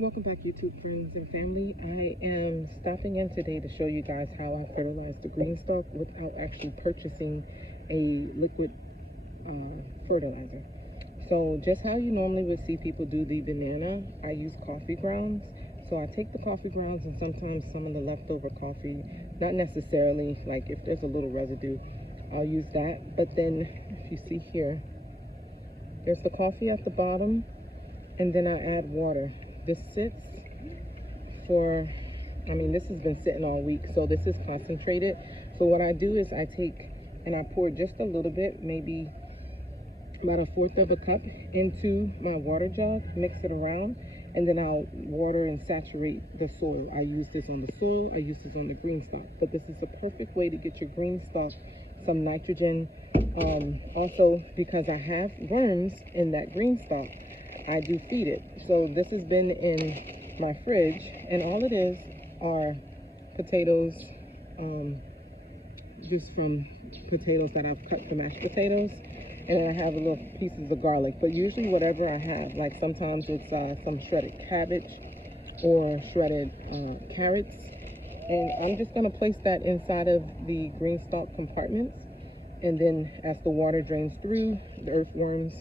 Welcome back, YouTube friends and family. I am stopping in today to show you guys how I fertilize the Greenstalk without actually purchasing a liquid fertilizer. So just how you normally would see people do the banana, I use coffee grounds. So I take the coffee grounds and sometimes some of the leftover coffee, not necessarily, like if there's a little residue, I'll use that. But then if you see here, there's the coffee at the bottom, and then I add water. This sits for, this has been sitting all week, so this is concentrated. So what I do is I take and I pour just a little bit, maybe about 1/4 of a cup into my water jug, mix it around, and then I'll water and saturate the soil. I use this on the soil, I use this on the Greenstalk, but this is a perfect way to get your Greenstalk some nitrogen. Also, because I have worms in that Greenstalk, I do feed it. So this has been in my fridge, and all it is are potatoes, just from potatoes that I've cut for mashed potatoes, and then I have little pieces of garlic. But usually whatever I have, like sometimes it's some shredded cabbage or shredded carrots, and I'm just going to place that inside of the Greenstalk compartments, and then as the water drains through, the earthworms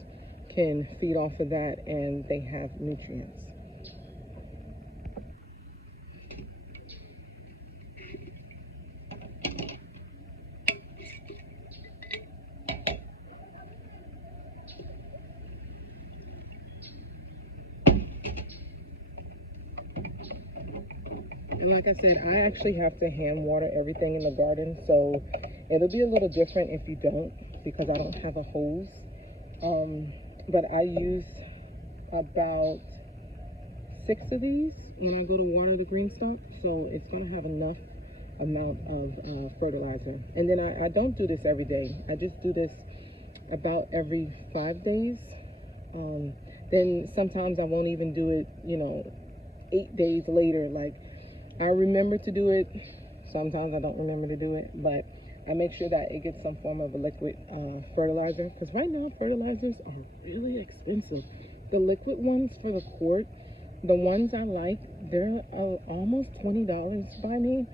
can feed off of that and they have nutrients. And like I said, I actually have to hand water everything in the garden, so it'll be a little different if you don't, because I don't have a hose. But I use about 6 of these when I go to water the Greenstalk, so it's going to have enough amount of fertilizer. And then I don't do this every day. I just do this about every 5 days. Then sometimes I won't even do it, 8 days later. Like, I remember to do it. Sometimes I don't remember to do it, but I make sure that it gets some form of a liquid fertilizer, because right now fertilizers are really expensive. The liquid ones for the quart, the ones I like, they're almost $20 by me.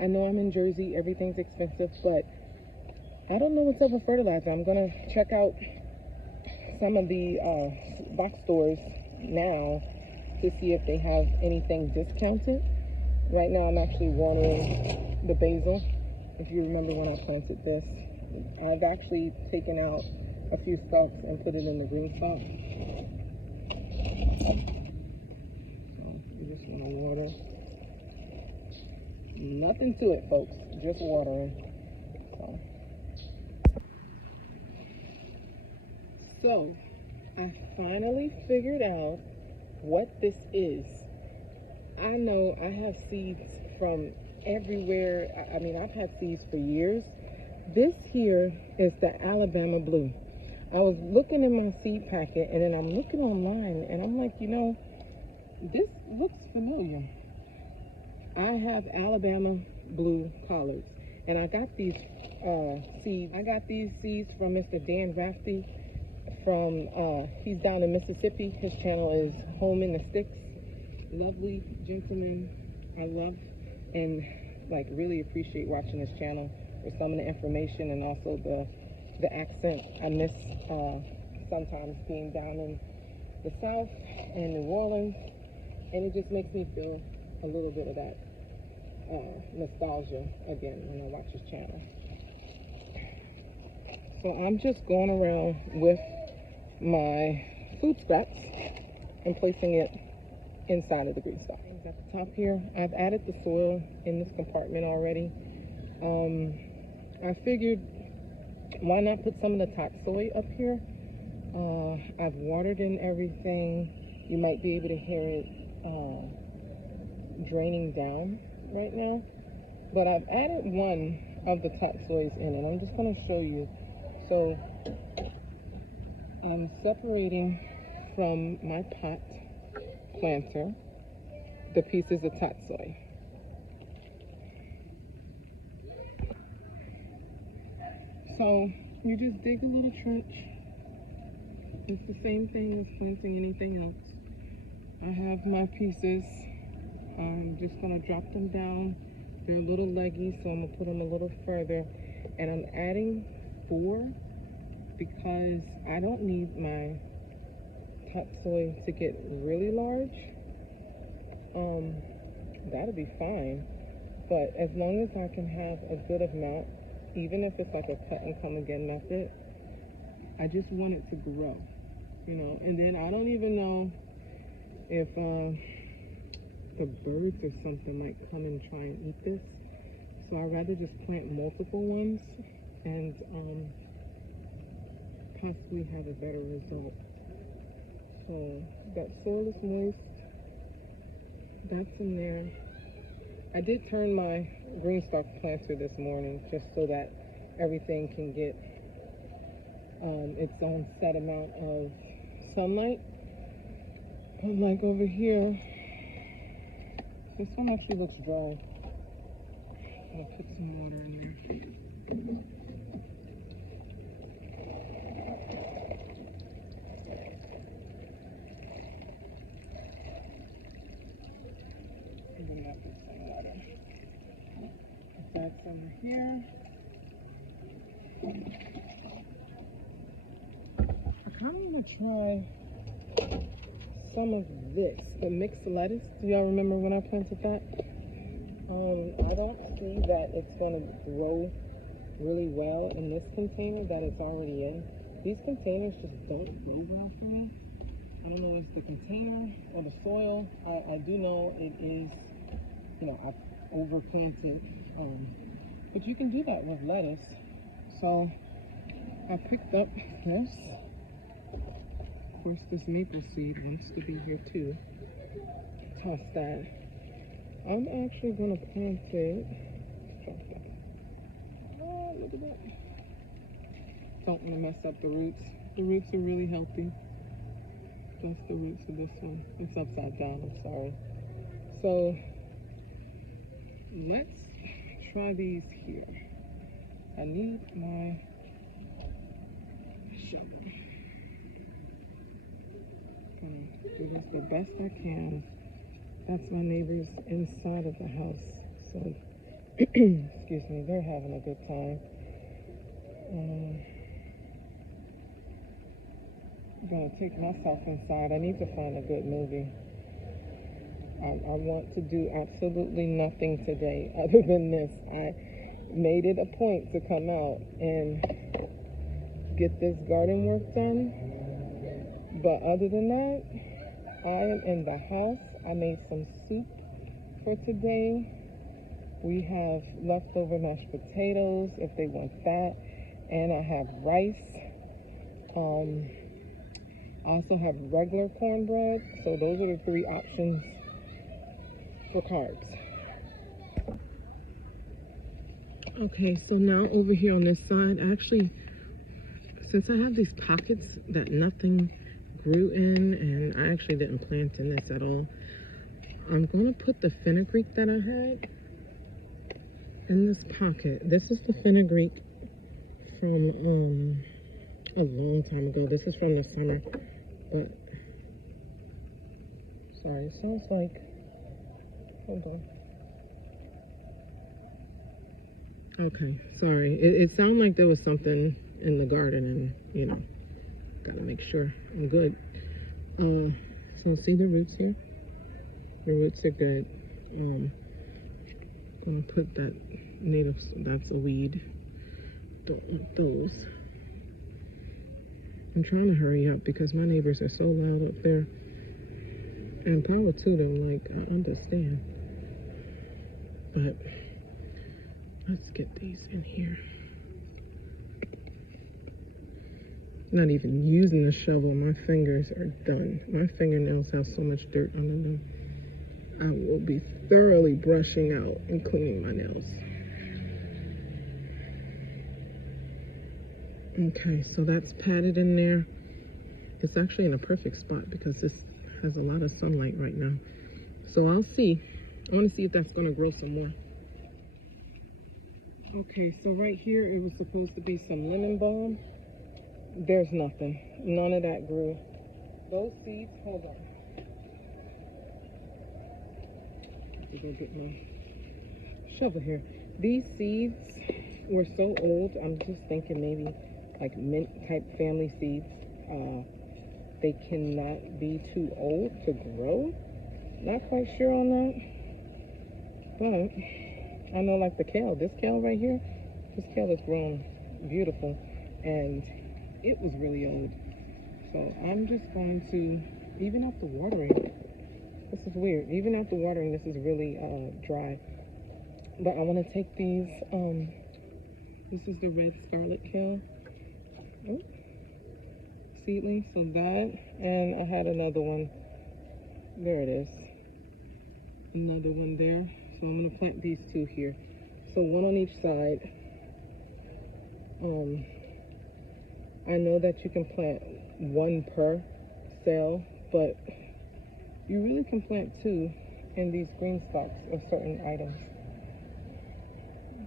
I know I'm in Jersey, everything's expensive, but I don't know what's up with fertilizer. I'm gonna check out some of the box stores now to see if they have anything discounted. Right now I'm actually watering the basil. If you remember when I planted this, I've actually taken out a few stalks and put it in the Greenstalk. So you just want to water. Nothing to it, folks. Just watering. So I finally figured out what this is. I know I have seeds from everywhere. I've had seeds for years. This here is the Alabama Blue. I was looking in my seed packet, and then I'm looking online, and I'm like, this looks familiar. I have Alabama Blue collards, and I got these seeds. I got these seeds from Mr. Dan Rafty from, he's down in Mississippi. His channel is Home in the Sticks. Lovely gentleman. I love and really appreciate watching this channel for some of the information, and also the accent. I miss sometimes being down in the South and New Orleans, and it just makes me feel a little bit of that nostalgia again when I watch his channel. So I'm just going around with my food scraps and placing it inside of the Greenstalk. At the top here, I've added the soil in this compartment already. I figured, why not put some of the topsoil up here? I've watered in everything. You might be able to hear it draining down right now. But I've added one of the topsoils in, and I'm just going to show you. So I'm separating from my pot planter the pieces of topsoil. So you just dig a little trench. It's the same thing as planting anything else. I have my pieces. I'm just gonna drop them down. They're a little leggy, so I'm gonna put them a little further. And I'm adding 4 because I don't need my topsoil to get really large. That'll be fine. But as long as I can have a good amount, even if it's like a cut and come again method, I just want it to grow, you know. And then I don't even know if the birds or something might come and try and eat this. So I'd rather just plant multiple ones and possibly have a better result. So that soil is moist. That's in there. I did turn my Greenstalk planter this morning just so that everything can get its own set amount of sunlight. But like over here, this one actually looks dry. I'll put some water in there. And then that puts some water. That's over here. I kind of want to try some of this, the mixed lettuce. Do y'all remember when I planted that? I don't see that it's going to grow really well in this container that it's already in. These containers just don't grow well for me. I don't know if it's the container or the soil. I do know it is, you know, I've overplanted. But you can do that with lettuce. So I picked up this. Of course, this maple seed wants to be here too. Toss that. I'm actually going to plant it. Drop that. Oh, look at that. Don't want to mess up the roots. The roots are really healthy. That's the roots of this one. It's upside down, I'm sorry. So let's try these here. I need my shovel. Gonna do this the best I can. That's my neighbors inside of the house. So, excuse me, they're having a good time. I'm gonna take myself inside. I need to find a good movie. I want to do absolutely nothing today other than this. I made it a point to come out and get this garden work done. But other than that, I am in the house. I made some soup for today. We have leftover mashed potatoes if they want that. And I have rice. I also have regular cornbread. So those are the 3 options for carbs. Okay, so now over here on this side, actually, since I have these pockets that nothing grew in, and I actually didn't plant in this at all, I'm going to put the fenugreek that I had in this pocket. This is the fenugreek from a long time ago. This is from the summer, but sorry, it sounds like, hold on. Okay, sorry. It sounded like there was something in the garden, and you know, gotta make sure I'm good. So see the roots here? The roots are good. Gonna put that native, that's a weed. Don't want those. I'm trying to hurry up because my neighbors are so loud up there. And power to them, like, I understand. But let's get these in here. Not even using the shovel, my fingers are done. My fingernails have so much dirt under them. I will be thoroughly brushing out and cleaning my nails. Okay, so that's patted in there. It's actually in a perfect spot because this has a lot of sunlight right now. So I'll see. I want to see if that's going to grow some more. Okay, so right here, it was supposed to be some lemon balm. There's nothing. None of that grew. Those seeds, hold on. have to go get my shovel here. These seeds were so old, I'm just thinking maybe like mint type family seeds. They cannot be too old to grow. Not quite sure on that, but I know like the kale, this kale right here, this kale has grown beautiful and it was really old. So I'm just going to, even after watering, this is weird, even after watering, this is really dry. But I want to take these, this is the red scarlet kale. Oh, seedling, so that, and I had another one. There it is. Another one there. So I'm going to plant these two here. So one on each side. I know that you can plant one per cell, but you really can plant two in these green stalks of certain items.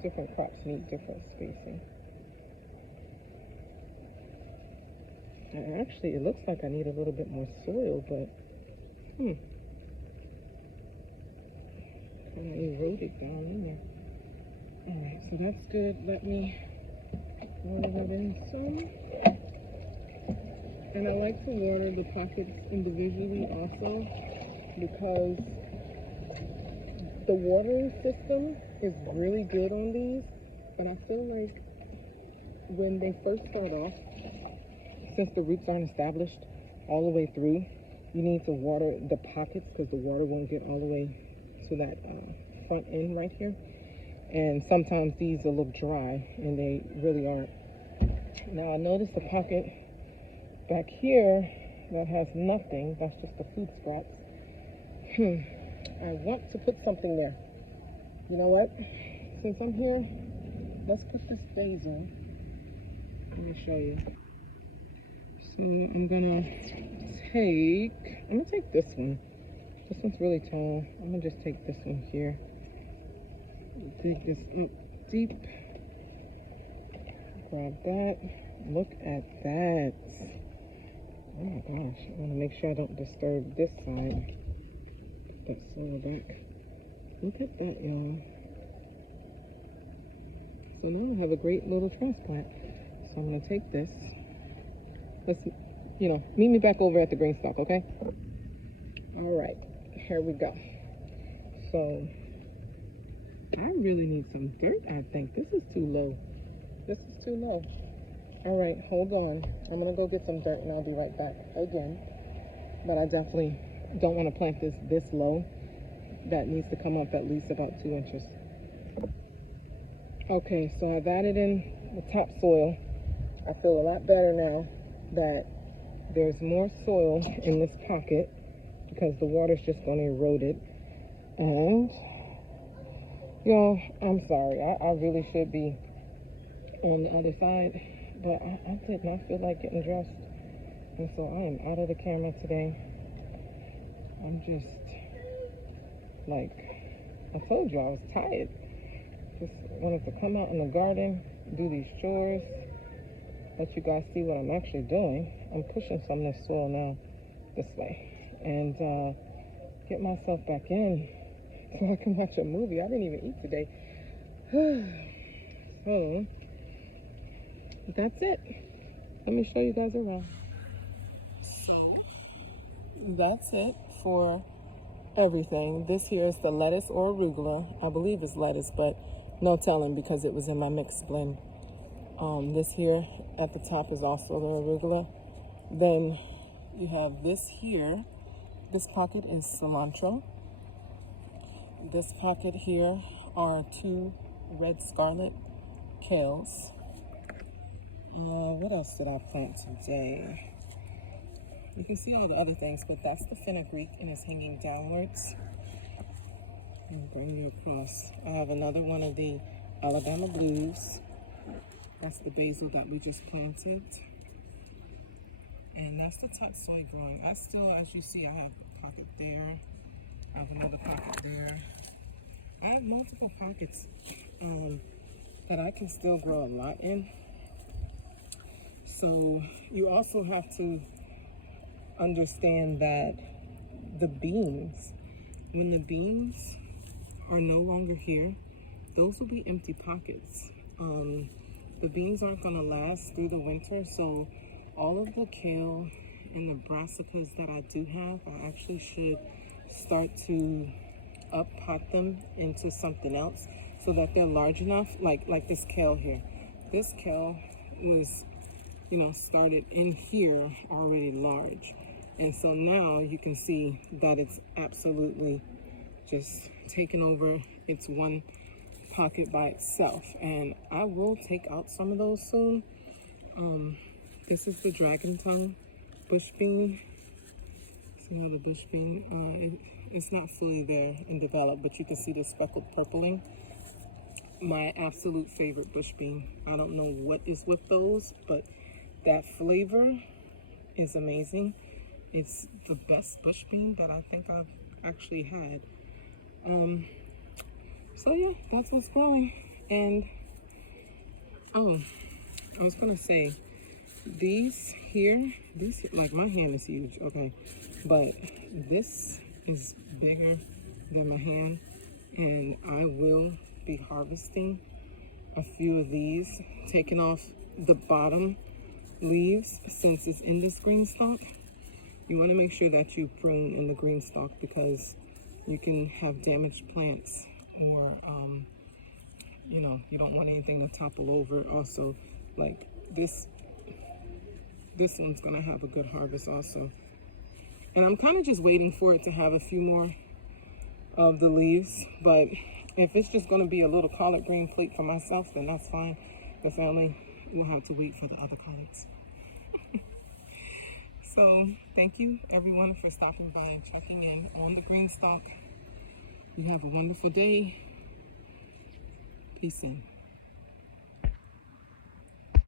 Different crops need different spacing. And actually, it looks like I need a little bit more soil, but kind of eroded down in there. All right, so that's good. Let me water that in some. And I like to water the pockets individually also because the watering system is really good on these, but I feel like when they first start off, since the roots aren't established all the way through, you need to water the pockets because the water won't get all the way to that front end right here. And sometimes these will look dry and they really aren't. Now I noticed a pocket back here that has nothing. That's just the food scraps. I want to put something there. You know what? Since I'm here, let's put this basil. Let me show you. So I'm gonna take this one. This one's really tall. I'm gonna just take this one here. Dig this up deep. Grab that. Look at that. Oh my gosh, I wanna make sure I don't disturb this side. Put that soil back. Look at that, y'all. So now I have a great little transplant. So I'm gonna take this. Let's, meet me back over at the Greenstalk, okay? All right, here we go. So I really need some dirt, I think. This is too low. This is too low. All right, hold on. I'm gonna go get some dirt and I'll be right back again. But I definitely don't want to plant this low. That needs to come up at least about 2 inches. Okay, so I've added in the topsoil. I feel a lot better now that there's more soil in this pocket because the water's just going to erode it. And, y'all, I'm sorry. I really should be on the other side, but I did not feel like getting dressed. And so I am out of the camera today. I'm just, like, I told you I was tired. Just wanted to come out in the garden, do these chores, let you guys see what I'm actually doing. I'm pushing some of this soil now this way and get myself back in so I can watch a movie. I didn't even eat today. So that's it. Let me show you guys around. So that's it for everything. This here is the lettuce or arugula. I believe it's lettuce, but no telling because it was in my mixed blend. This here at the top is also the arugula. Then you have this here. This pocket is cilantro. This pocket here are 2 red scarlet kales. What else did I plant today? You can see all the other things, but that's the fenugreek and it's hanging downwards. And bring you across. I have another one of the Alabama blues. That's the basil that we just planted. And that's the topsoil growing. I still, as you see, I have a pocket there. I have another pocket there. I have multiple pockets that I can still grow a lot in. So you also have to understand that the beans, when the beans are no longer here, those will be empty pockets. The beans aren't going to last through the winter, so all of the kale and the brassicas that I do have, I actually should start to up pot them into something else so that they're large enough, like this kale here. This kale was, you know, started in here already large, and so now you can see that it's absolutely just taken over. It's one pocket by itself, and I will take out some of those soon. This is the dragon tongue bush bean. See how the bush bean, it's not fully there and developed, but you can see the speckled purpling. My absolute favorite bush bean. I don't know what is with those, but that flavor is amazing. It's the best bush bean that I think I've actually had. So yeah, that's what's growing. And oh, I was gonna say, these here, these, like, my hand is huge, okay, but this is bigger than my hand, and I will be harvesting a few of these, taking off the bottom leaves since it's in this Greenstalk. You want to make sure that you prune in the Greenstalk because you can have damaged plants, or you know, you don't want anything to topple over. Also, like this one's gonna have a good harvest also, and I'm kind of just waiting for it to have a few more of the leaves. But if it's just gonna be a little collard green plate for myself, then that's fine. The family will have to wait for the other collards. So thank you everyone for stopping by and checking in on the Greenstalk. You have a wonderful day. Peace in.